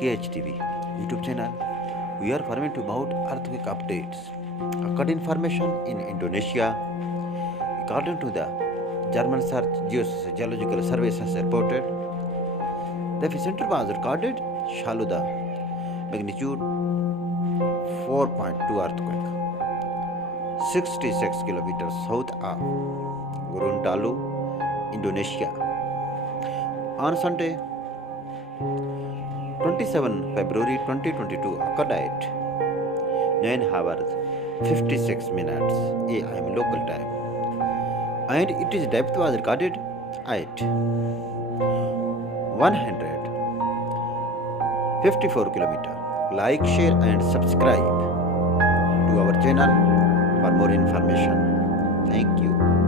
KHTV YouTube channel. We are forming about earthquake updates. According information in Indonesia, according to the German Geological Services reported, the epicenter was recorded Shaluda, magnitude 4.2 earthquake, 66 kilometers south of Gorontalo, Indonesia. On Sunday, 27 February 2022 occurred at 9 hours 56 minutes AM local time, and its depth was recorded at 154 kilometers. Like, share and subscribe to our channel for more information. Thank you.